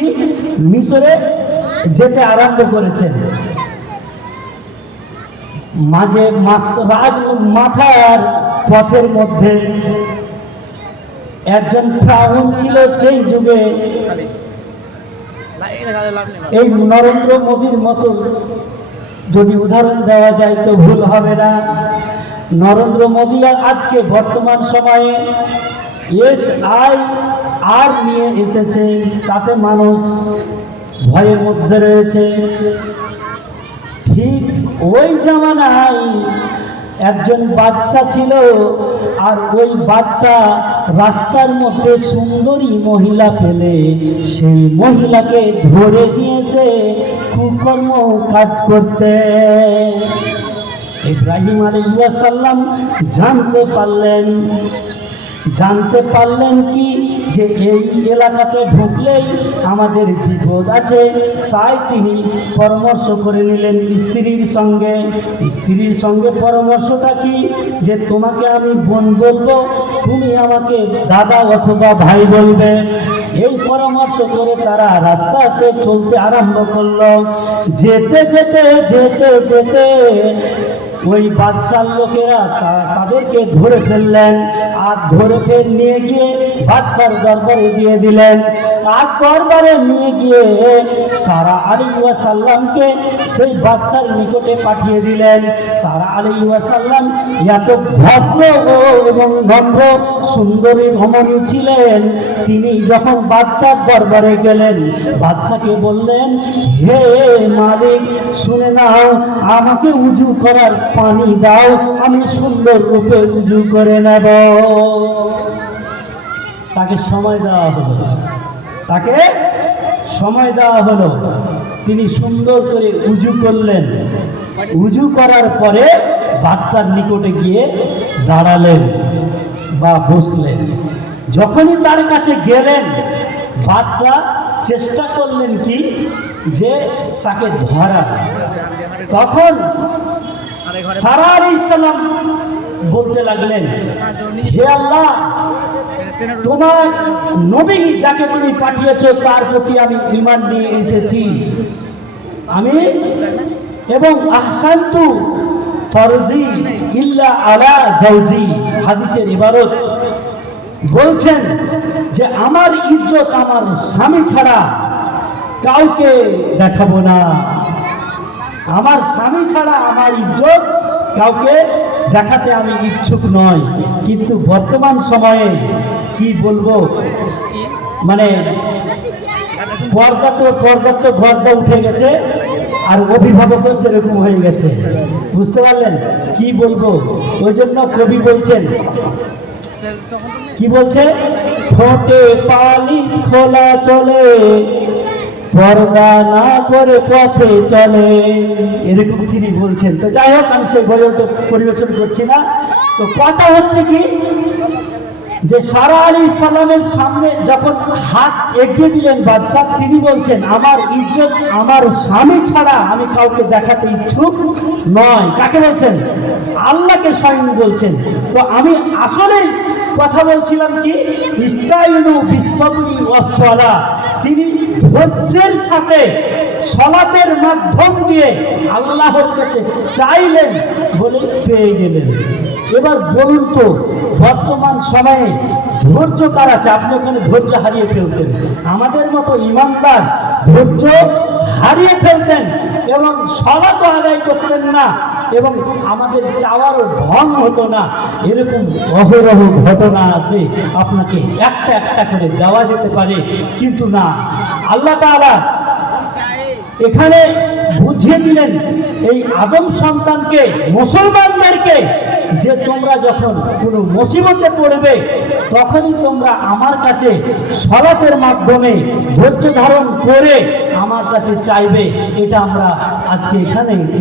তিনি মিশরে যেতে আরম্ভ করেছেন। মাঝে মাথার পথের মধ্যে একজন ফ্রাউন ছিল সেই যুগে, এই নরেন্দ্র মোদীর মতো যদি উদাহরণ দেওয়া যায় তো ভুল হবে না। নরেন্দ্র মোদী আজকে বর্তমান সময়ে SIR নিয়ে এসেছে, তাতে মানুষ ভয়ের মধ্যে রয়েছে। ঠিক ওই জামানায় একজন বাচ্চা ছিল, আর ওই বাচ্চা রাস্তার মধ্যে সুন্দরী মহিলা পেলে সেই মহিলাকে ধরে নিয়েছে কুকর্ম কাজ করতে। ইব্রাহিম আলাইহিস সালাম জানতে পারলেন কি যে এই এলাকাতে ঢুকলেই আমাদের বিপদ আছে, তাই তিনি পরামর্শ করে নিলেন স্ত্রীর সঙ্গে। পরামর্শটা কি, যে তোমাকে আমি বোন বলবো, তুমি আমাকে দাদা অথবা ভাই বলবে। এই পরামর্শ করে তারা রাস্তাতে চলতে আরম্ভ করলো। যেতে যেতে ওই বাদশার লোকেরা তাদেরকে ধরে ফেললেন, আর ধরে নিয়ে গিয়ে বাদশার দরবারে দিয়ে দিলেন। আর দরবারে নিয়ে গিয়ে সারা আলাইহিস সাল্লামকে সেই বাদশার নিকটে পাঠিয়ে দিলেন। সারা আলাইহিস সাল্লাম এত ভদ্র এবং নম্র সুন্দরী রমণী ছিলেন। তিনি যখন বাদশার দরবারে গেলেন, বাদশাকে বললেন, হে মালিক, শুনে নাও, আমাকে উজু করার পানি দাও, আমি সুন্দর রূপে উজু করে নেব। তাকে সময় দেওয়া হলো। তিনি সুন্দর করে উজু করলেন। উজু করার পরে বাদশার নিকটে গিয়ে দাঁড়ালেন বা বসলেন। যখনই তার কাছে গেলেন, বাদশা চেষ্টা করলেন কি যে তাকে ধরা। তখন সারা আলাইহিস সালাম বলতে লাগলেন, হে আল্লাহ, তোমার নবী যাকে তুমি পাঠিয়েছ তার প্রতি আমি ঈমান নিয়ে এসেছি, এবং আহসানতু ফরজি ইল্লা আলা জাওজি। হাদিসের ইবারত বলছেন যে আমার ইজ্জত আমার স্বামী ছাড়া কাউকে দেখাবো না। আমার স্বামী ছাড়া আমার ইজ্জত কাউকে দেখাতে আমি ইচ্ছুক নয়। কিন্তু বর্তমান সময়ে কি বলবো, মানে পর্দা তো পর্দা উঠে গেছে, আর অভিভাবকও সেরকম হয়ে গেছে। বুঝতে পারলেন কি বলবো? ওই জন্য কবি বলছেন, কি বলছে, ঠোঁটে পালিশ খোলা চলে, পর্দা না করে পথে চলে, এরকম তিনি বলছেন। তো যাই হোক, আমি সেই বইও তো পরিবেশন করছি না। তো কথা হচ্ছে কি, যে সারা আলাইহিস সালামের সামনে যখন হাত এগিয়ে দিলেন বাদশা, তিনি বলছেন, আমার ইজ্জত আমার স্বামী ছাড়া আমি কাউকে দেখাতে ইচ্ছুক নয়। কাকে বলছেন? আল্লাহকে স্বয়ং বলছেন। তো আমি আসলে কথা বলছিলাম কি, ইস্তাইনু বিসসবরি ওয়াস-সালাহ, তিনি ধৈর্যের সাথে সালাতের মাধ্যম দিয়ে আল্লাহর কাছে চাইলেন বলে পেয়ে গেলেন। এবার বলুন তো, বর্তমান সময়ে ধৈর্য কার আছে? আপনি ওখানে ধৈর্য হারিয়ে ফেলতেন, আমাদের মতো ইমানদার ধৈর্য হারিয়ে ফেলতেন এবং সালাত আদায় করতেন না, এবং আমাদের চাওয়ারও ঢং হতো না। এরকম অহরহ ঘটনা আছে, আপনাকে একটা একটা করে দেওয়া যেতে পারে, কিন্তু না, আল্লাহ তাআলা এখানে বুঝিয়ে দিলেন এই আদম সন্তানকে, মুসলমানদেরকে, যে তোমরা যখন কোনো মুসিবতে পড়বে তখনই তোমরা আমার কাছে সালাতের মাধ্যমে ধৈর্য ধারণ করে আমার কাছে চাইবে। এটা আমরা আজকে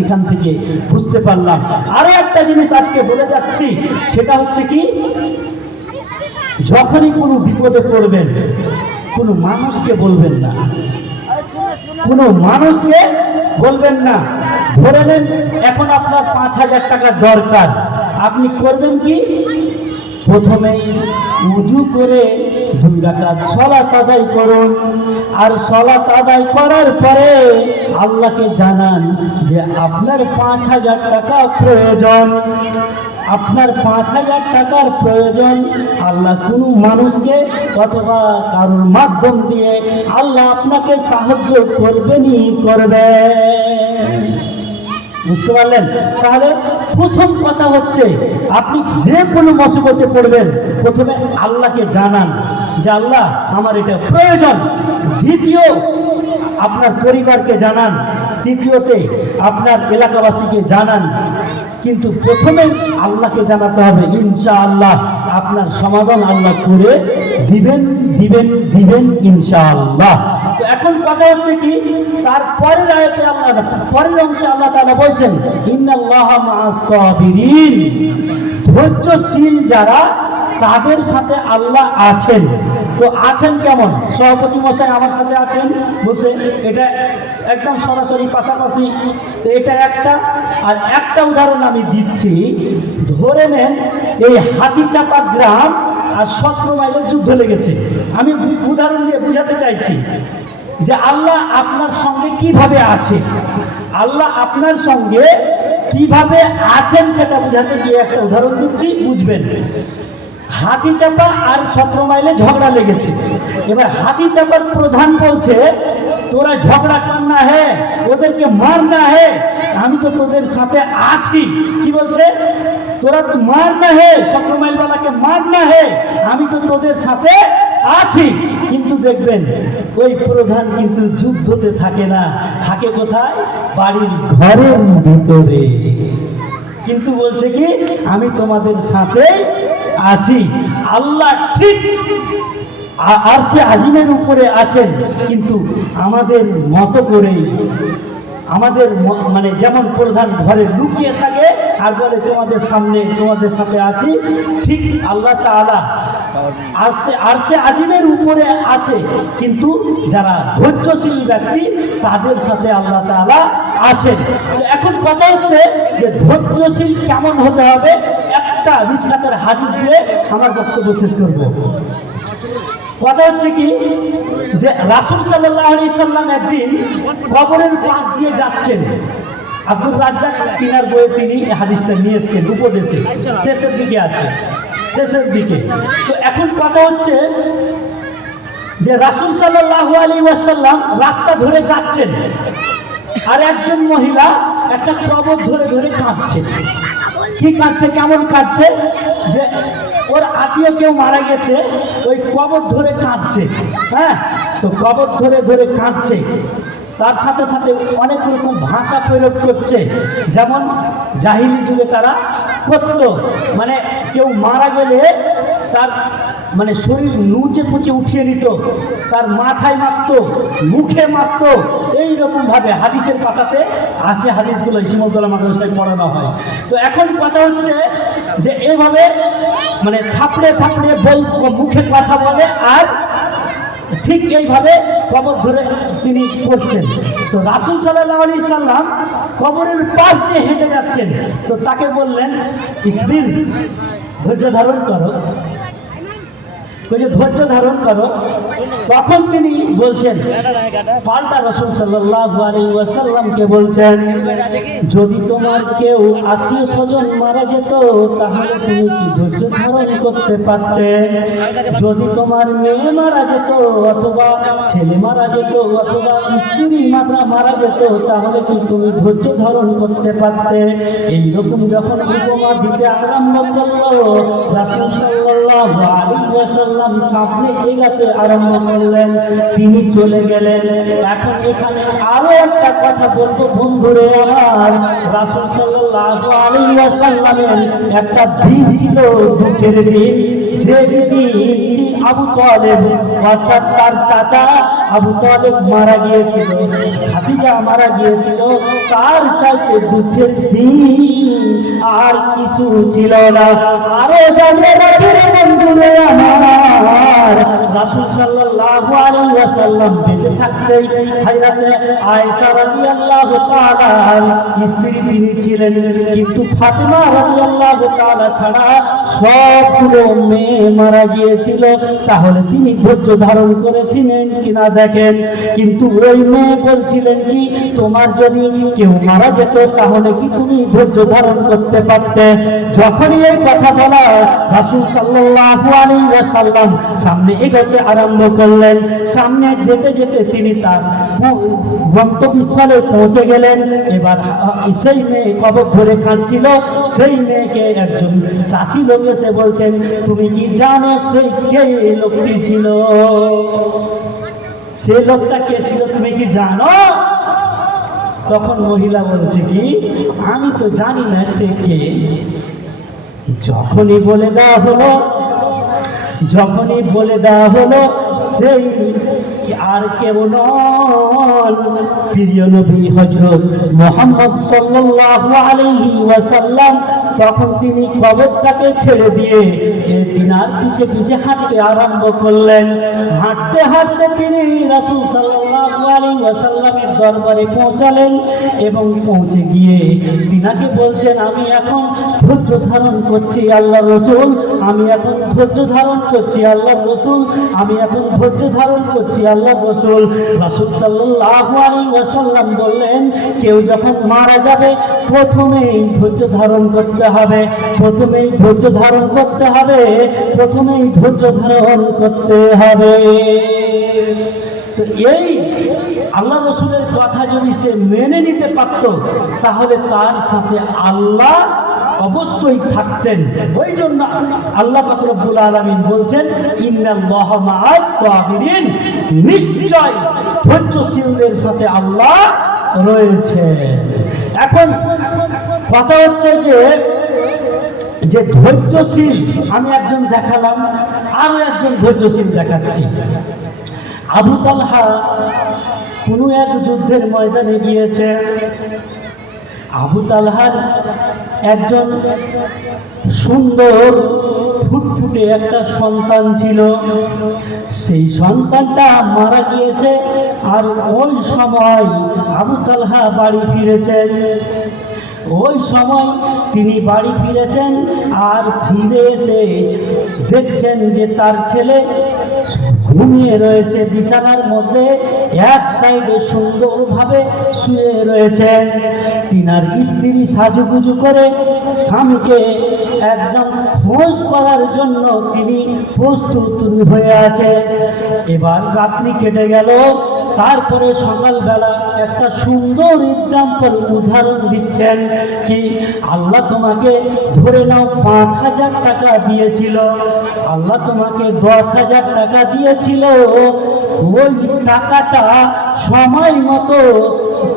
এখান থেকে বুঝতে পারলাম। আরো একটা জিনিস আজকে বলে যাচ্ছি, সেটা হচ্ছে কি, যখনই কোনো বিপদে পড়বেন কোনো মানুষকে বলবেন না, ধরে নেন এখন আপনার 5,000 টাকা দরকার, আপনি করবেন কি, প্রথমেই উজু করে 2 রাকাত সালাত আদায় করুন, আর সালাত আদায় করার পরে আল্লাহকে জানান যে আপনার 5,000 টাকা প্রয়োজন, আপনার 5,000 টাকার প্রয়োজন। আল্লাহ কোনো মানুষকে অথবা কারোর মাধ্যম দিয়ে আল্লাহ আপনাকে সাহায্য করবেনই করবে। বুঝতে পারলেন? তাহলে প্রথম কথা হচ্ছে আপনি যে কোনো মুসিবতে পড়বেন প্রথমে আল্লাহকে জানান যে আল্লাহ আমার এটা প্রয়োজন। দ্বিতীয় আপনার পরিবারকে জানান, তৃতীয়তে আপনার এলাকাবাসীকে জানান, কিন্তু প্রথমে আল্লাহকে জানাতে হবে। ইনশাআল্লাহ আপনার সমাধান আল্লাহ করে দিবেন দিবেন দিবেন ইনশাআল্লাহ। তো এখন কথা হচ্ছে কি, তারপরের আয়াতে আল্লাহ পরের অংশে আল্লাহ তাআলা বলছেন ইন্নাল্লাহা মা'আস সাবিরিন, ধৈর্যশীল যারা তাদের সাথে আল্লাহ আছেন। তো আছেন কেমন? সভাপতি মশাই আমার সাথে আছেন বসে, এটা একদম সরাসরি পাশাপাশি। এটা একটা, আর একটা উদাহরণ আমি দিচ্ছি। ধরে নেন এই হাতিচাপা গ্রাম আর 17 মাইলের যুদ্ধ লেগেছে। আমি উদাহরণ দিয়ে বুঝাতে চাইছি যে আল্লাহ আপনার সঙ্গে কিভাবে আছে, আল্লাহ আপনার সঙ্গে কিভাবে আছেন সেটা বুঝাতে গিয়ে একটা উদাহরণ দিচ্ছি, বুঝবেন। হাতিচাপা আর 17 মাইলে ঝগড়া লেগেছে। এবার হাতিচাপার প্রধান বলছে তোরা ঝগড়া কর না হে, ওদেরকে মার না হে, আমি তো তোদের সাথে আছি। কি বলছে? তোরা মার না হে, 17 মাইলওয়ালাকে মার না হে, আমি তো তোদের সাথে আছি। কিন্তু দেখবেন ওই প্রধান কিন্তু যুদ্ধতে থাকে না, থাকে কোথায়? বাড়ির ঘরের ভিতরে। কিন্তু বলছে কি আমি তোমাদের সাথে আছি। আল্লাহ ঠিক আরশে আজিমের উপরে আছেন, কিন্তু আমাদের মতো করে, আমাদের মানে যেমন প্রধান ঘরে লুকিয়ে থাকে আর বলে তোমাদের সামনে তোমাদের সাথে আছি, ঠিক আল্লাহ তাআলা আরশে আজিমের উপরে আছে, কিন্তু যারা ধৈর্যশীল ব্যক্তি তাদের সাথে আল্লাহ তাআলা আছেন। তো এখন কথা হচ্ছে যে ধৈর্যশীল কেমন হতে হবে, একটা মিশকাতের হাদিস দিয়ে আমার বক্তব্য শেষ করব। কথা হচ্ছে কি যে রাসূল সাল্লাল্লাহু আলাইহি সাল্লাম একদিন কবরের পাশ দিয়ে যাচ্ছেন। আব্দুর রাজ্জাক তিনার বইয়ে তিনি এই হাদিসটা নিয়ে এসেছেন, উপদেশে শেষের দিকে আছে, শেষের দিকে। তো এখন কথা হচ্ছে যে রাসূল সাল্লাল্লাহু আলাইহি ওয়াসাল্লাম রাস্তা ধরে যাচ্ছেন, আর একজন মহিলা একটা কবর ধরে ধরে কাঁদছে। কি কাঁদছে? কেমন কাঁদছে? যে ওর আত্মীয় কেউ মারা গেছে, ওই কবর ধরে কাঁদছে। হ্যাঁ, তো কবর ধরে ধরে কাঁদছে, তার সাথে সাথে অনেক রকম ভাষা প্রয়োগ করছে, যেমন জাহিলি যুগে তারা করত। মানে কেউ মারা গেলে তার মানে শরীর নুচে পুচে উঠিয়ে নিত, তার মাথায় মারত, মুখে মারত, এইরকম ভাবে হাদিসের পাতাতে আছে। হাদিসগুলো ইসিমুদ্দৌলা মাদ্রাসায় পড়ানো হয়। তো এখন কথা হচ্ছে যে এইভাবে মানে থাপড়ে থাপড়ে মুখে কথা বলে, আর ঠিক এইভাবে কবর ধরে তিনি করছেন। তো রাসূল সাল্লাল্লাহু আলাইহি সাল্লাম কবরের পাশ দিয়ে হেঁটে যাচ্ছেন। তো তাকে বললেন ইসবির, ধৈর্য ধারণ করো, ধৈর্য ধারণ করো। তখন তিনি বলছেন, পাল্টা রাসূল সাল্লাল্লাহু আলাইহি ওয়াসাল্লামকে বলছেন, যদি তোমার কেউ আত্মীয় স্বজন মারা যেত তাহলে তুমি কি ধৈর্য ধারণ করতে পারতে? যদি তোমার মেয়ে মারা যেত অথবা ছেলে মারা যেত অথবা স্ত্রী মারা যেত তাহলে কি তুমি ধৈর্য ধারণ করতে পারতে? এইরকম যখন উপমা দিতে আরম্ভ করলো, রাসূল সাল্লাল্লাহু আলাইহি ওয়াসাল্লাম সামনে এগাতে আরম্ভ করলেন, তিনি চলে গেলেন। এখন এখানে আরো একটা কথা বলবো বন্ধুরে আমার, রাসূল সাল্লাল্লাহু আলাইহি ওয়াসাল্লামের একটা দিন ছিল, দুঃখের দিন। যে দিন আবু তালেব অর্থাৎ তার চাচা আবু তালেব মারা গিয়েছিল, খাদিজা মারা গিয়েছিল, তার চাইতে দুঃখের দিন আর কিছু ছিল না। আরো জানতে রাখেন বন্ধুরে আমার, রাসূল সাল্লাল্লাহু আলাইহি ওয়াসাল্লাম বেঁচে থাকতেই হযরতে আয়েশা রাদিয়াল্লাহু তাআলার স্ত্রী তিনি ছিলেন, কিন্তু ফাতেমা রাদিয়াল্লাহু তাআলা ছাড়া সবগুলো মেয়ে মেয়ে মারা গিয়েছিল, তাহলে তিনি ধৈর্য ধারণ করেছিলেন কিনা দেখেন। কিন্তু ওই মেয়ে বলছিলেন কি, তোমার যদি কেউ মারা যেত তাহলে কি তুমি ধৈর্য ধারণ করতে পারতে? যখনই এই কথা বলা, রাসূল সাল্লাল্লাহু আলাইহি ওয়াসাল্লাম সামনে এগোতে আরম্ভ করলেন। সামনে যেতে যেতে তিনি তার গন্তব্যস্থলে পৌঁছে গেলেন। এবার সেই মেয়ে কবর ধরে কাঁদছিল। সেই মেয়েকে একজন চাষি লোক এসে বলছেন, তুমি কি জানো সে কে লোকটি ছিল? সে লোকটা কে ছিল তুমি কি জানো? তখন মহিলা বলছে কি, আমি তো জানি না সে কে। যখনই বলে দেওয়া হলো সেই আর কেউ নন, প্রিয় নবী হযরত মুহাম্মদ সাল্লাল্লাহু আলাইহি ওয়াসাল্লাম। তখন তিনি কবরটাকে ছেড়ে দিয়ে তিনার পিছে পিছে হাঁটতে আরম্ভ করলেন। হাঁটতে হাঁটতে তিনি রাসূল সাল্লাল্লাহু আলাইহি ওয়াসাল্লামের দরবারে পৌঁছালেন এবং পৌঁছে গিয়ে তিনাকে বলছেন, আমি এখন ধৈর্য ধারণ করছি আল্লাহ রাসূল, আমি এখন ধৈর্য ধারণ করছি আল্লাহ রাসূল, আমি এখন ধৈর্য ধারণ করছি আল্লাহ রাসূল। রাসূল সাল্লাল্লাহু আলাইহি ওয়াসাল্লাম বললেন, কেউ যখন মারা যাবে প্রথমেই ধৈর্য ধারণ করতে হবে, প্রথমেই ধৈর্য ধারণ করতে হবে, প্রথমেই ধৈর্য ধারণ করতে হবে। তো এই আল্লাহ রাসূলের কথা যদি সে মেনে নিতে পারত, তাহলে তার সাথে আল্লাহ অবশ্যই থাকতেন। ওই জন্য আল্লাহ পাক রব্বুল আলামিন বলছেন, ইন্নাল্লাহা মাআস সাবিরিন, নিশ্চয় ধৈর্যশীলদের সাথে আল্লাহ রয়েছে। এখন কথা হচ্ছে যে ধৈর্যশীল আমি একজন দেখালাম, আরো একজন ধৈর্যশীল দেখাচ্ছি। আবু তালহা কোনো এক যুদ্ধের ময়দানে গিয়েছে। আবু তালহার একজন সুন্দর ফুটফুটে একটা সন্তান ছিল। সেই সন্তানটা মারা গিয়েছে। আর ওই সময় আবু তালহা বাড়ি ফিরেছেন। ওই সময় তিনি বাড়ি ফিরেছেন, আর ফিরে এসে দেখছেন যে তার ছেলে ঘুমিয়ে রয়েছে বিছানার মধ্যে, এক সাইডে সুন্দরভাবে শুয়ে রয়েছেন। তিনার স্ত্রী সাজুগুজু করে স্বামীকে একদম খোঁজ করার জন্য তিনি প্রস্তুত হয়ে আছে। এবার রাত্রি কেটে গেল। তারপরে সকালবেলা একটা সুন্দর এক্সাম্পল উদাহরণ দিচ্ছেন কি, আল্লাহ তোমাকে ধরে নাও 5,000 টাকা দিয়েছিল, আল্লাহ তোমাকে 10,000 টাকা দিয়েছিল। ওই টাকাটা সময় মতো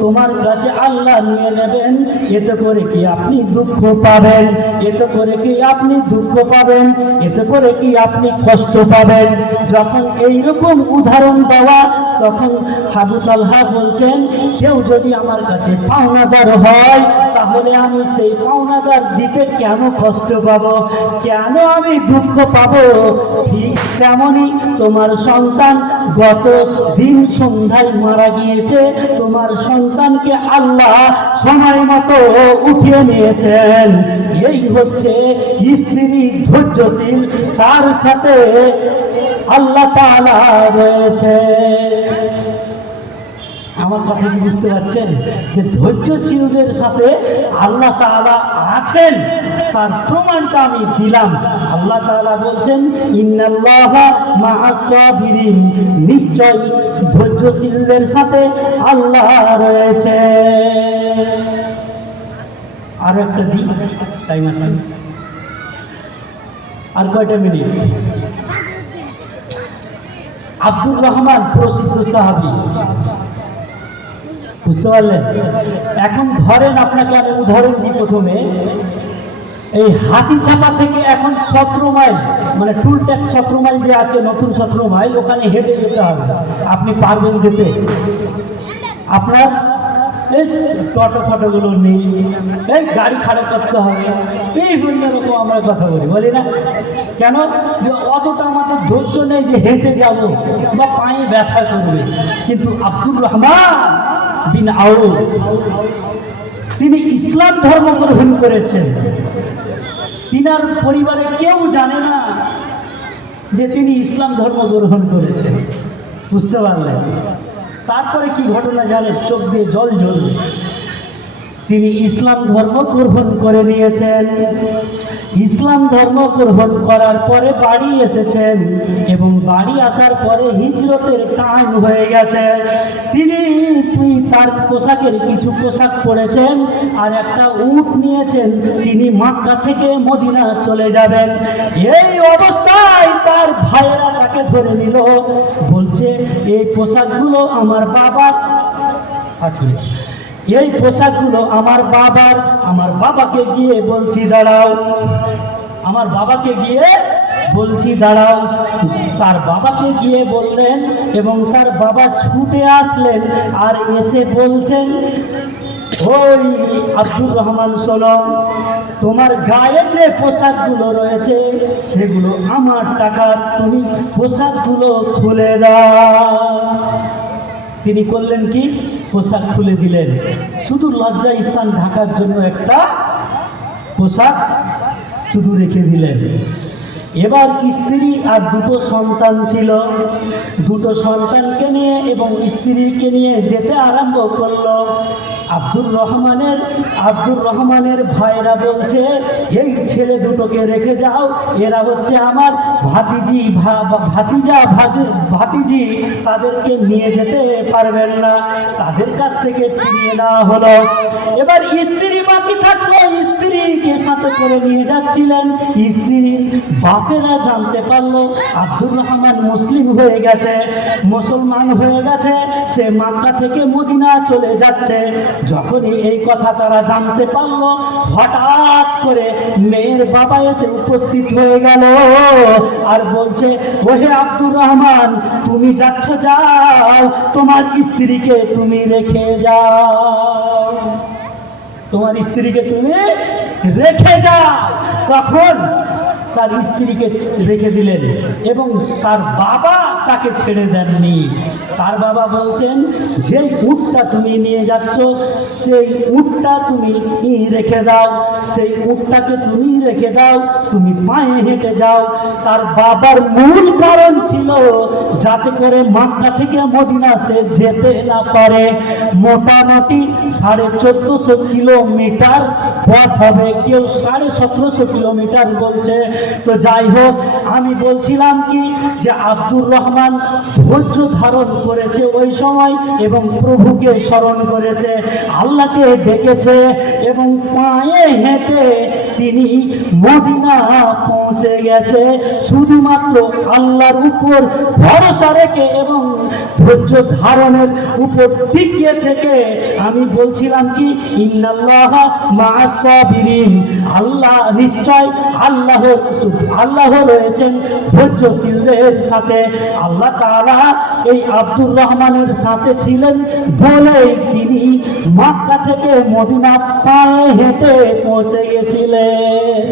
তোমার কাছে আল্লাহ নিয়ে নেবেন। এতে করে কি আপনি দুঃখ পাবেন? এতে করে কি আপনি দুঃখ পাবেন? এতে করে কি আপনি কষ্ট পাবেন? যখন এইরকম উদাহরণ দেওয়া, তখন আবু তালহা বলছেন, কেউ যদি আমার কাছে পাওনাদার হয়, তাহলে আমি সেই পাওনাদার দিতে কেন কষ্ট পাবো, কেন আমি দুঃখ পাবো? ঠিক তেমনই তোমার সন্তান গত দিন সন্ধ্যায় মারা গিয়েছে। তোমার সন্তানকে আল্লাহ সময় মতো উঠিয়ে নিয়েছেন। এই হচ্ছে স্ত্রী ধৈর্যশীল, তার সাথে আল্লাহ তাআলা রয়েছে। আমার কথা কি বুঝতে পারছেন? যে ধৈর্যশীলদের সাথে আল্লাহ তাআলা আছেন, তার প্রমাণটা আমি দিলাম। আল্লাহ তাআলা বলছেন, ইন্নাল্লাহা মাআস সাবিরিন, নিশ্চয় ধৈর্যশীলদের সাথে আল্লাহ রয়েছে। আর একটা দিন টাইম আছে, আর কয়টা মিনিট? আব্দুর রহমান প্রসিদ্ধ সাহাবী, বুঝতে পারলেন? এখন ধরেন, আপনাকে আমি উদাহরণ দিই। প্রথমে এই হাতিচাপা থেকে এখন 17 মাইল, মানে টুল ট্যাক্স 17 মাইল যে আছে, নতুন 17 মাইল, ওখানে হেঁটে যেতে হবে। আপনি পারবেন যেতে? আপনার এই টোটো ফটোগুলো নেই, এই গাড়ি খারাপ করতে হবে, এই বিভিন্ন রকম আমরা কথা বলি না কেন? যে অতটা আমাদের ধৈর্য নেই যে হেঁটে যাব বা পায়ে ব্যথা করবে। কিন্তু আব্দুর রহমান বিন আউফ, তিনি ইসলাম ধর্ম গ্রহণ করেছেন। তিনার পরিবারে কেউ জানে না, যে তিনি ইসলাম ধর্ম গ্রহণ করেছেন। বুঝতে পারলেন? তারপরে কি ঘটনা জানেন? চোখ দিয়ে জল ঝরবে। তিনি ইসলাম ধর্ম গ্রহণ করে নিয়েছেন। ইসলাম ধর্ম গ্রহণ করার পরে বাড়ি এসেছেন এবং বাড়ি আসার পরে হিজরতের টাইম হয়ে গেছে। তিনি তার পোশাকের কিছু পোশাক পরেছেন আর একটা উট নিয়েছেন। তিনি মক্কা থেকে মদিনা চলে যাবেন। এই অবস্থায় তার ভাইয়েরা তাকে ধরে নিল, বলছে এই পোশাকগুলো আমার বাবার। আসলে এই পোশাকগুলো আমার বাবার। আমার বাবাকে গিয়ে বলছি দাঁড়াও, আমার বাবাকে গিয়ে বলছি দাঁড়াও। তার বাবাকে গিয়ে বললেন এবং তার বাবা ছুটে আসলেন আর এসে বলছেন, ওই আব্দুর রহমান শোনো, তোমার গায়ে যে পোশাকগুলো রয়েছে সেগুলো আমার টাকার, তুমি পোশাকগুলো খুলে দাও। তিনি করলেন কি? পোশাক খুলে দিলেন। শুধু লজ্জা স্থান ঢাকার জন্য একটা পোশাক শুধু রেখে দিলেন। এবার স্ত্রী আর দুটো সন্তান ছিল। দুটো সন্তানকে নিয়ে এবং স্ত্রীকে নিয়ে যেতে আরম্ভ করলো। আব্দুর রহমানের ভাইরা বলছে, এই ছেলে দুটোকে রেখে যাও, এরা হচ্ছে আমার ভাতিজি, তাদেরকে নিয়ে যেতে পারবেন না। তাদের কাছ থেকে ছিনিয়ে নেওয়া হলো। এবার স্ত্রী বাকি থাকলো, স্ত্রীকে সাথে করে নিয়ে যাচ্ছিলেন। স্ত্রীর বাপেরা জানতে পারলো আব্দুর রহমান মুসলিম হয়ে গেছে, মুসলমান হয়ে গেছে, সে মক্কা থেকে মদিনা চলে যাচ্ছে। যখনই এই কথা তারা জানতে পারলো, হঠাৎ করে মেয়ের বাবা এসে উপস্থিত হয়ে গেল আর বলছে, ওহে আব্দুর রহমান, তুমি যাচ্ছ, যাও, তোমার স্ত্রীকে তুমি রেখে যাও, তোমার স্ত্রীকে তুমি রেখে যাও। তখন তার স্ত্রীকে রেখে দিলেন এবং তার বাবা তাকে ছেড়ে দেননি। তার বাবা বলছেন, যে উটটা তুমি নিয়ে যাচ্ছ সেই উটটা তুমি রেখে দাও, সেই উটটাকে তুমি রেখে দাও, তুমি পায়ে হেঁটে যাও। তার বাবার মূল কারণ ছিল যাতে করে মক্কা থেকে মদিনা সে যেতে না পারে। মোটামুটি 1450 কিলোমিটার পথ হবে, কেউ 1750 কিলোমিটার বলছে। তো যাই হোক, আমি বলছিলাম কি যে আব্দুর রহমান ধৈর্য ধারণ করেছে ওই সময় এবং প্রভুকে স্মরণ করেছে, আল্লাহকে ডেকেছে এবং পায়ে হেঁটে তিনি মদিনা পৌঁছে গেছে শুধুমাত্র আল্লাহর উপর ভরসা রেখে এবং ধৈর্য ধারণের উপর টিকিয়ে থেকে। আমি বলছিলাম কি, ইন্নাল্লাহা মা'আস সাবিরিন, আল্লাহ নিশ্চয় আল্লাহ রয়েছেন ধৈর্যশীলদের সাথে। আল্লাহ তাআলা এই আব্দুর রহমানের সাথে ছিলেন বলেই তিনি মক্কা থেকে মদিনা পায়ে হেঁটে পৌঁছে গেছিলেন।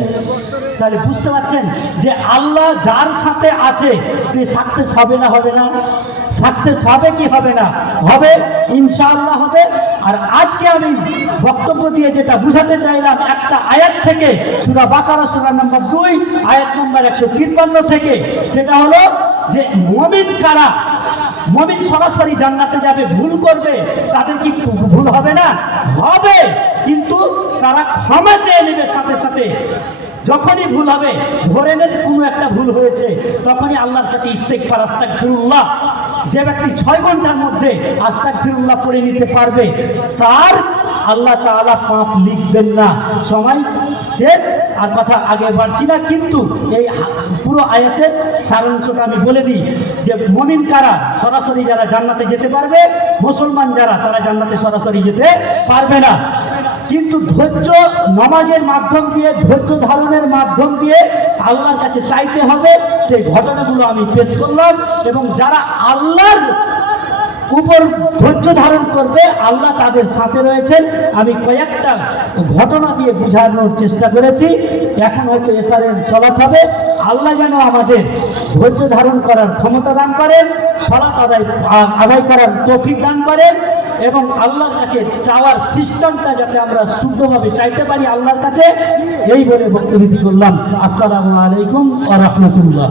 তাহলে বুঝতে পারছেন যে আল্লাহ যার সাথে আছে সে সাকসেস হবে না? হবে না? সাকসেস হবে কি হবে না? হবে, ইনশাআল্লাহ হবে। আর আজকে আমি বক্তব্য দিয়ে যেটা বুঝাতে চাইলাম, একটা আয়াত থেকে, সূরা বাকারা সূরা নম্বর 2 আয়াত নম্বর 153 থেকে, সেটা হলো যে মুমিন কারা? মুমিন সরাসরি জান্নাতে যাবে, ভুল করবে তাদের কি ভুল হবে না? হবে, কিন্তু তারা ক্ষমা চেয়ে নেবে সাথে সাথে। যখনই ভুল হবে, ধরে নেন কোনো একটা ভুল হয়েছে, তখনই আল্লাহর কাছে ইস্তেগফার, আস্তাগফিরুল্লাহ। যে ব্যক্তি 6 ঘন্টার মধ্যে আস্তাগফিরুল্লাহ পড়ে নিতে পারবে, তার আল্লাহ তাআলা পাপ লিখবেন না। সময় শেষ, আর কথা আগে বাড়ছি না, কিন্তু এই পুরো আয়াতের সারাংশটা আমি বলে দিই যে মুমিন কারা? সরাসরি যারা জান্নাতে যেতে পারবে, মুসলমান যারা তারা জান্নাতে সরাসরি যেতে পারবে না। কিন্তু ধৈর্য, নামাজের মাধ্যম দিয়ে, ধৈর্য ধারণের মাধ্যম দিয়ে আল্লাহর কাছে চাইতে হবে। সেই ঘটনাগুলো আমি পেশ করলাম এবং যারা আল্লাহর উপর ধৈর্য ধারণ করবে, আল্লাহ তাদের সাথে রয়েছেন। আমি কয়েকটা ঘটনা দিয়ে বোঝানোর চেষ্টা করেছি। এখন হয়তো এশারের সালাত হবে। আল্লাহ যেন আমাদের ধৈর্য ধারণ করার ক্ষমতা দান করেন, সালাত আদায় করার তৌফিক দান করেন এবং আল্লাহর কাছে চাওয়ার সিস্টেমটা যাতে আমরা শুদ্ধভাবে চাইতে পারি আল্লাহর কাছে। এই বলে বক্তব্য করলাম। আসসালামু আলাইকুম ওয়া রাহমাতুল্লাহ।